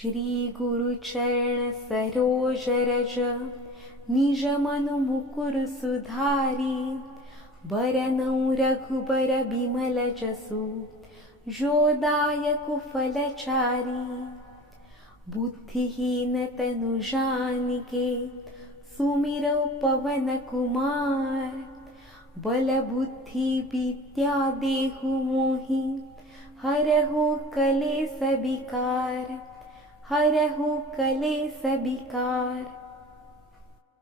श्री गुरु चरण सरोज रज निज मनु मुकुर सुधारी बरनौ रघुबर बिमल जसु जो दायक फलचारी। बुद्धिहीन तनु जानिके सुमिरौ पवन कुमार बल बुद्धि विद्या देहु मोहि हरहु कलेस विकार हरहु कलेस विकार।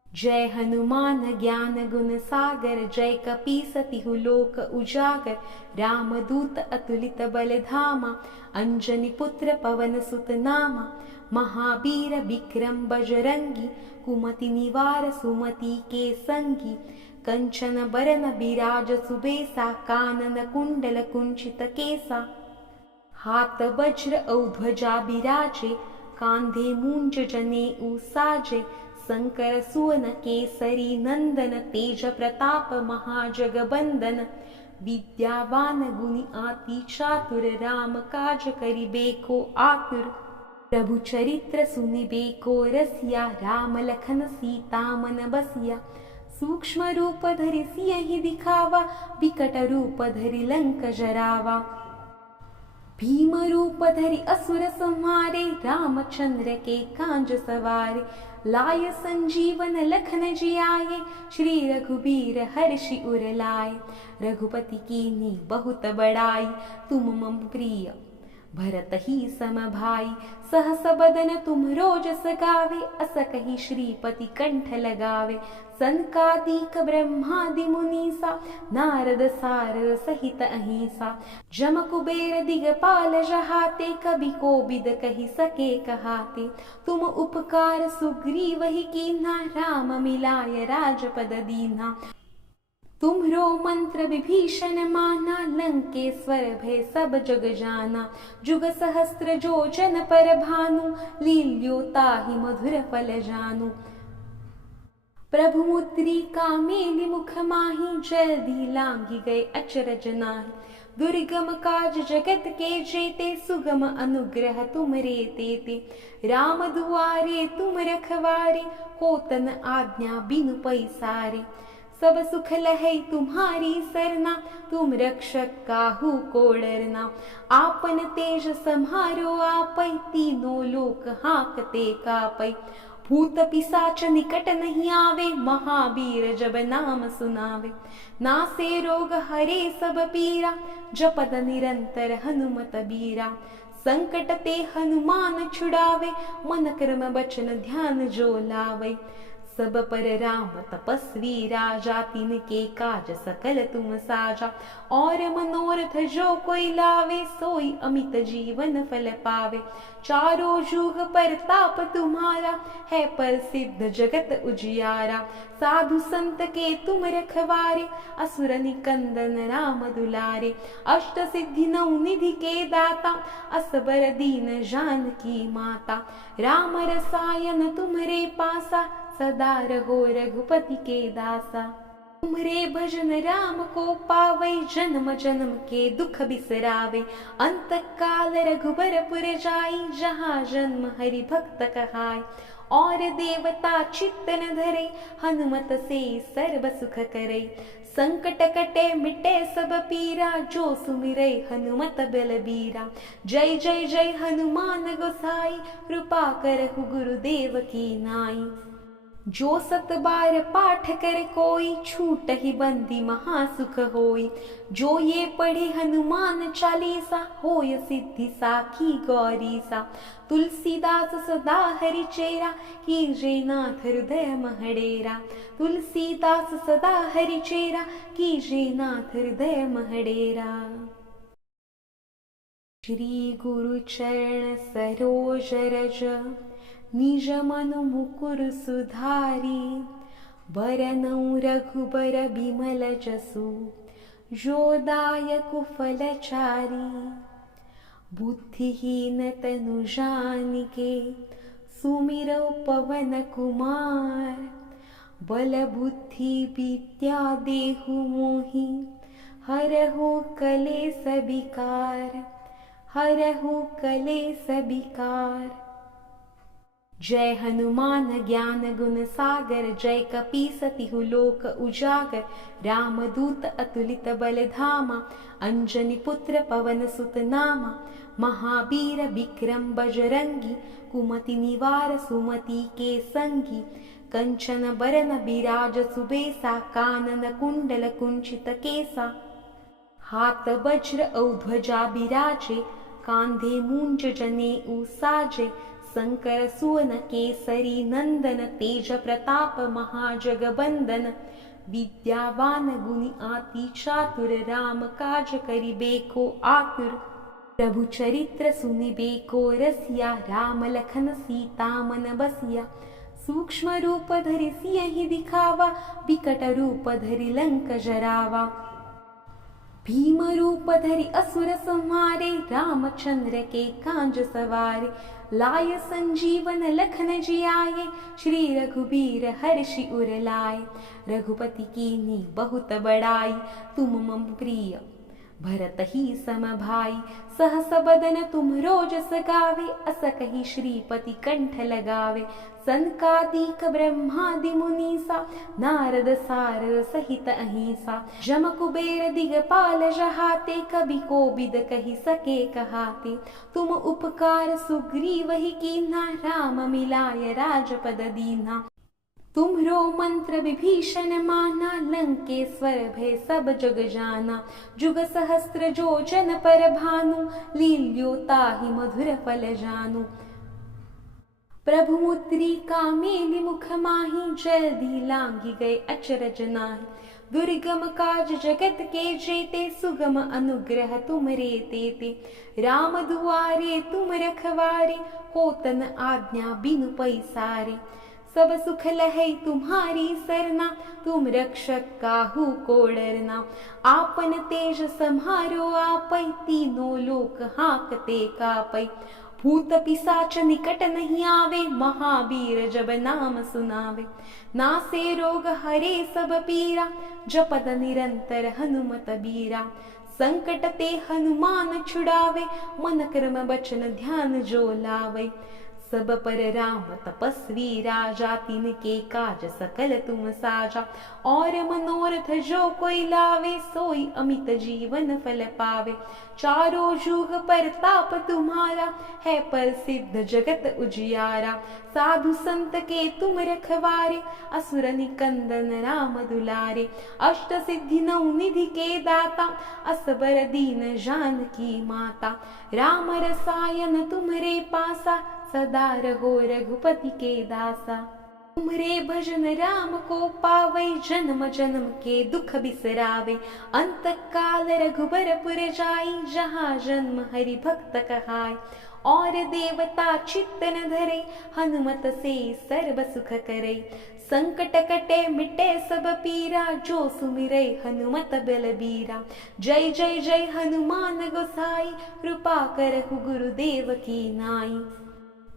जय हनुमान ज्ञान गुण सागर जय कपीसतिहु लोक उजागर रामदूत अतुलित बल धामा अंजनी पुत्र पवन सुत नामा महावीर विक्रम बजरंगी कुमति निवार सुमति के संगी कंचन बरन बिराज सुबेसा कानन कुंडल कुंचित केसा हाथ वज्र औ ध्वजा बिराजे कांधे मूंज जनेऊ साजे शंकर सुवन केसरी नंदन तेज प्रताप महाजगबंदन विद्यावान गुणी आति चातुर राम काज करिबेको आतुर। प्रभु चरित्र सुनिबेको रसिया राम लखन सीता मन बसिया सूक्ष्म रूप धरि सियहि दिखावा विकट रूप धरि लंक जरावा। भीम रूप धरि असुर संहारे रामचंद्र के कांज सवारे लाय संजीवन लखन जियाए श्री रघुबीर हर्षि उर लाए। रघुपति कीन्ही बहुत बड़ाई तुम मम प्रिय भरत ही सम भाई सहस बदन तुम रोजस गावे अस कहि श्रीपति कंठ लगावे। सनकादिक ब्रह्मादि मुनीसा नारद सारद सहित अहिंसा जम कुबेर दिगपाल जहाते कवि कोविद कहि सके कहाते। तुम उपकार सुग्रीव ही कीन्हा राम मिलाय राजपद दीन्हा। तुम्हरो मंत्र विभीषण माना लंकेश्वर भय सब जग जाना। जुग सहस्त्र जो जन पर भानु लील्यो ताहि मधुर फल जानु। प्रभु मुद्रिका मेलि मुख माहि जल्दी लांघि गए अचरज नाहि। दुर्गम काज जगत के जेते सुगम अनुग्रह तुमरे तेते। राम दुआरे तुम रखवारे होतन आज्ञा बिनु पैसारे। सब सुख लहै तुम्हारी सरना तुम रक्षक काहू को डरना। आपन तेज सम्हारो आपै तीनों लोक हाँकते कापै। भूत पिशाच निकट नहीं आवे महावीर जब नाम सुनावे। नासे रोग हरे सब पीरा जपद निरंतर हनुमत बीरा। संकट ते हनुमान छुड़ावे मन क्रम बचन ध्यान जो लावे। सब पर राम तपस्वी राजा तिनके काज सकल तुम साजा। और मनोरथ जो कोई लावे सोई अमित जीवन फल पावे। चारों जुग परताप तुम्हारा है प्रसिद्ध जगत उजियारा। साधु संत के तुम रखवारे असुर निकंदन राम दुलारे। अष्ट सिद्धि नौ निधि के दाता असबर दीन जानकी माता। राम रसायन तुम्हरे पासा सदा रहो रघुपति के दासा। तुम्हरे भजन राम को पावै जन्म जन्म के दुख बिसरावे। अंत काल रघुबर पुर जाई जहाँ जन्म हरि भक्त कहाय। और देवता चित्त न धरे हनुमत से सर्व सुख करे। संकट कटे मिटे सब पीरा जो सुमिरै हनुमत बलबीरा। जय जय जय हनुमान गोसाई कृपा करहु गुरुदेव की नाई। जो सत बार पाठ करे कोई छूट ही बंदी महासुख होई। जो ये पढ़े हनुमान चालीसा होय सिद्धि साखी गौरीसा। तुलसीदास सदा हरि चेरा कीजे नाथ हृदय महडेरा। तुलसीदास सदा हरि चेरा कीजे नाथ हृदय महडेरा। श्री गुरु चरण सरोज रज निज मनु मुकुर सुधारी बरनौ रघुबर बिमल जसु जो दायक फलचारी। बुद्धिहीन तनु जानिके सुमिरौ पवन कुमार बल बुद्धि विद्या देहु मोहि हरहु कलेस विकार हरहु कलेस विकार। जय हनुमान ज्ञान गुण सागर, जय कपीसतिहु लोक उजागर। रामदूत अतुलित बल धामा, अंजनी पुत्र पवन सुत नामा। महावीर विक्रम बजरंगी, कुमति निवार सुमति के संगी। कंचन बरन बिराज सुबेसा, कानन कुंडल कुंचित केसा। हाथ वज्र औ ध्वजा बिराजे, कांधे मूंज जनेऊ साजे। शंकर सुवन केसरी नंदन, तेज प्रताप महाजगबंदन। विद्यावान गुणी अति चातुर, राम काज करिबेको आतुर। प्रभु चरित्र सुनिबेको रसिया, राम लखन सीता मन बसिया। सूक्ष्म रूप धरि सियहि दिखावा, बिकट रूप धरि लंक जरावा। भीम रूप धरि असुर संहारे, रामचंद्र के कांज सवारे। लाय संजीवन लखन जियाए, श्री रघुबीर हर्षि उर लाए। रघुपति कीन्ही बहुत बड़ाई, तुम मम प्रिय भरत ही सम भाई। सहस बदन तुम रोजस गावे, अस कहि श्रीपति कंठ लगावे। सनकादिक ब्रह्मादि मुनीसा, नारद सारद सहित अहिंसा। जम कुबेर दिगपाल जहाते, कबि कोबिद कहि सके कहाते। तुम उपकार सुग्रीवहि कीन्हा, राम मिलाय राजपद दीन्हा। तुम्हरो मंत्र विभीषण माना, लंकेश्वर भय सब जग जाना। जुग सहस्त्र जो जन पर भानु, लील्यो ताहि मधुर फल जानु। प्रभु मुद्रिका मेलि मुख माहि, जल्दी लांघि गए अचरज नाहि। दुर्गम काज जगत के जेते, सुगम अनुग्रह तुमरे तेते। राम दुआरे तुम रखवारे, होतन आज्ञा बिनु पैसारे। सब सुख लहै तुम्हारी सरना, तुम रक्षक काहू को डरना। आपन तेज सम्हारो आपै, तीनों लोक हाँकते कापै। भूत पिशाच निकट नहीं आवे, महावीर जब नाम सुनावे। नासे रोग हरे सब पीरा, जपत निरंतर हनुमत बीरा। संकट ते हनुमान छुड़ावे, मन क्रम बचन ध्यान जो लावे। सब पर राम तपस्वी राजा, तिनके काज सकल तुम साजा। और मनोरथ जो कोई लावे, सोई अमित जीवन फल पावे। चारों जुग परताप तुम्हारा, है प्रसिद्ध जगत उजियारा। साधु संत के तुम रखवारे, असुर निकंदन राम दुलारे। अष्ट सिद्धि नौ निधि के दाता, असबर दीन जानकी माता। राम रसायन तुम्हरे पासा, सदा रहो रघुपति के दासा। तुम्हरे भजन राम को पावै, जन्म जन्म के दुख बिसरावे। अंत काल रघुबरपुर जाई, जहाँ जन्म हरि भक्त कहाय। और देवता चित्त न धरे, हनुमत से सर्व सुख करे। संकट कटे मिटे सब पीरा, जो सुमिरै हनुमत बलबीरा। जय जय जय हनुमान गोसाई, कृपा करहु गुरुदेव की नाई।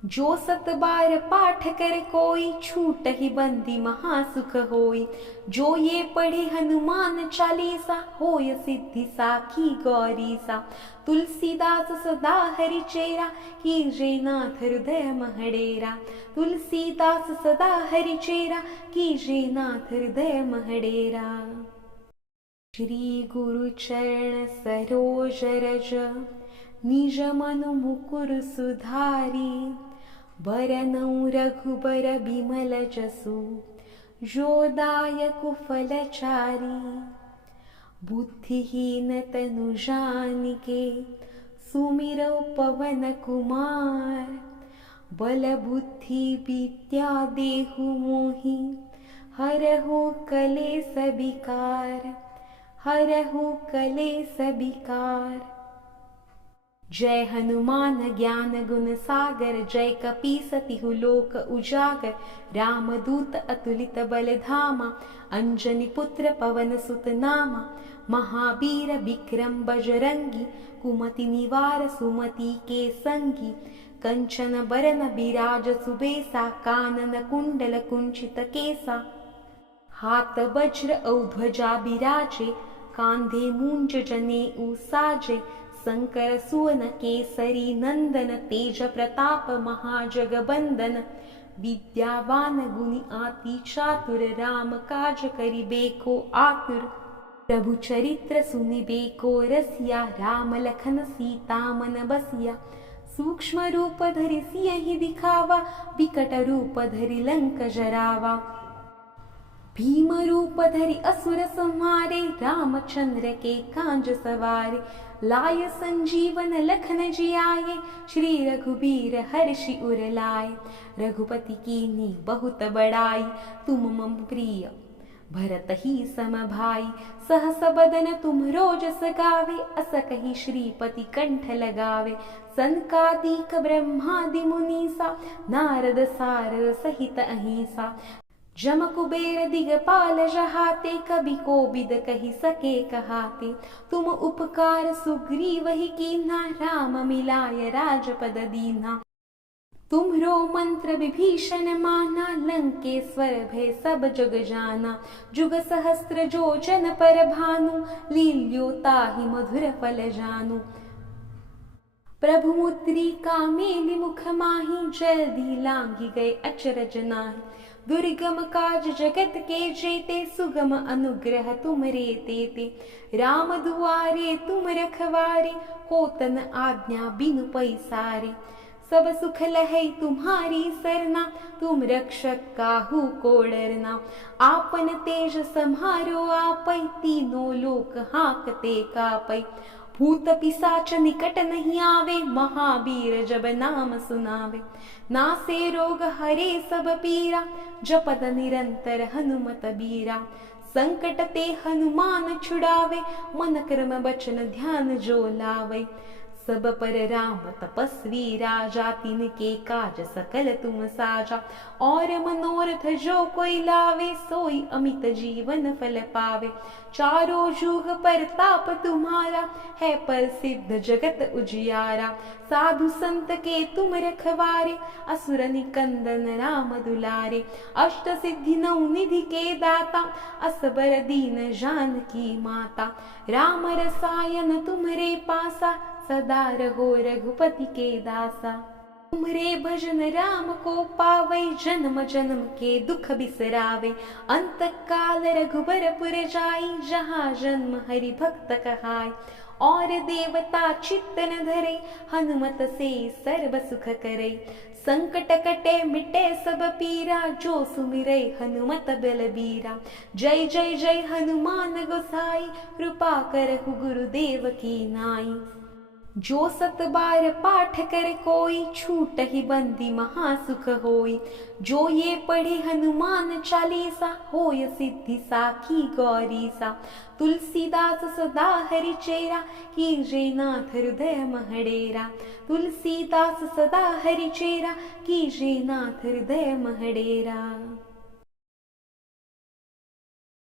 जो सत बार पाठ कर कोई, छूट ही बंदी महासुख होई। जो ये पढ़े हनुमान चालीसा, होय सिद्धि साखी गौरीसा। तुलसीदास सदा हरि चेरा, कीजे नाथ हृदय महडेरा। तुलसीदास सदा हरि चेरा, कीजे नाथ हृदय महडेरा। श्री गुरु चरण सरोज रज, निज मनु मुकुर सुधारी। बरनउँ रघुबर बिमल जसु, जो दायकु फलचारी। बुद्धिहीन तनु जानिके, सुमिरौ पवन कुमार। बल बुद्धि विद्या देहु मोहि, हरहु कलेस विकार। हरहु कलेस विकार। जय हनुमान ज्ञान गुण सागर, जय कपीसतिहु लोक उजागर। रामदूत अतुलित बल धामा, अंजनी पुत्र पवन सुत नामा। महावीर विक्रम बजरंगी, कुमति निवार सुमति के संगी। कंचन बरन बिराज सुबेसा, कानन कुंडल कुंचित केसा। हाथ वज्र औ ध्वजा बिराजे, कांधे मूंज जनेऊ साजे। शंकर सुवन केसरी नंदन तेज प्रताप महाजगबंदन विद्यावान गुणी आति चातुर राम काज करिबेको आतुर प्रभु चरित्र सुनिबेको रसिया राम लखन सीता मन बसिया सूक्ष्म रूप धरि सियहि दिखावा विकट रूप धरि लंक जरावा भीम रूप धरि असुर संहारे रामचंद्र के कांज सवारे लाय संजीवन लखन जियाए श्री रघुबीर हर्षि उर लाए रघुपति कीन्ही बहुत बड़ाई तुम मम प्रिय भरत ही सम भाई सहस बदन तुम रोजस गावे अस कहि श्रीपति कंठ लगावे सनकादिक ब्रह्मादि मुनीसा नारद सारद सहित अहिंसा जम कुबेर दिगपाल जहाते कभी कोबिद कहि सके कहाते तुम उपकार सुग्रीव ही कीन्हा राम मिलाय राजपद दीन्हा तुम्हरो मंत्र विभीषण माना लंकेश्वर भय सब जग जाना जुग सहस्त्र जो जन पर भानु लील्यो ताहि मधुर फल जानु प्रभु मुद्रिका मेलि मुख माहि जल्दी लांघि गए अचरज नाहि दुर्गम काज जगत के जेते सुगम अनुग्रह तुमरे तेते राम दुआरे तुम रखवारे होतन आज्ञा बिनु पैसारे सब सुख लहै तुम्हारी सरना तुम रक्षक काहू को डरना आपन तेज सम्हारो आपै तीनों लोक हाँकते कापै भूत पिशाच निकट नहीं आवे महावीर जब नाम सुनावे नासे रोग हरे सब पीरा जपत निरंतर हनुमत बीरा संकट ते हनुमान छुड़ावे मन क्रम बचन ध्यान जो लावे सब पर राम तपस्वी राजा तिनके काज सकल तुम साजा और मनोरथ जो कोई लावे सोई अमित जीवन फल पावे चारों जुग पर ताप तुम्हारा है पर सिद्ध जगत उजियारा साधु संत के तुम रखवारे असुर निकंदन राम दुलारे अष्ट सिद्धि नौ निधि के दाता असबर दीन जानकी माता राम रसायन तुम्हरे पासा सदा रहो रघुपति के दासा तुम्हरे भजन राम को पावै जन्म जन्म के दुख बिसरावे अंत काल रघुबरपुर जाई जहाँ जन्म हरि भक्त कहाय और देवता चित्त न धरे हनुमत से सर्व सुख करे संकट कटे मिटे सब पीरा जो सुमिरे हनुमत बलबीरा जय जय जय हनुमान गोसाई कृपा करहु गुरुदेव की नाई जो सत बार पाठ कर कोई छूट ही बंदी महासुख होई जो ये पढ़े हनुमान चालीसा होय सिद्धि साखी गौरीसा तुलसीदास सदा हरि चेरा कीजे नाथ हृदय महडेरा तुलसीदास सदा हरि चेरा कीजे नाथ हृदय महडेरा।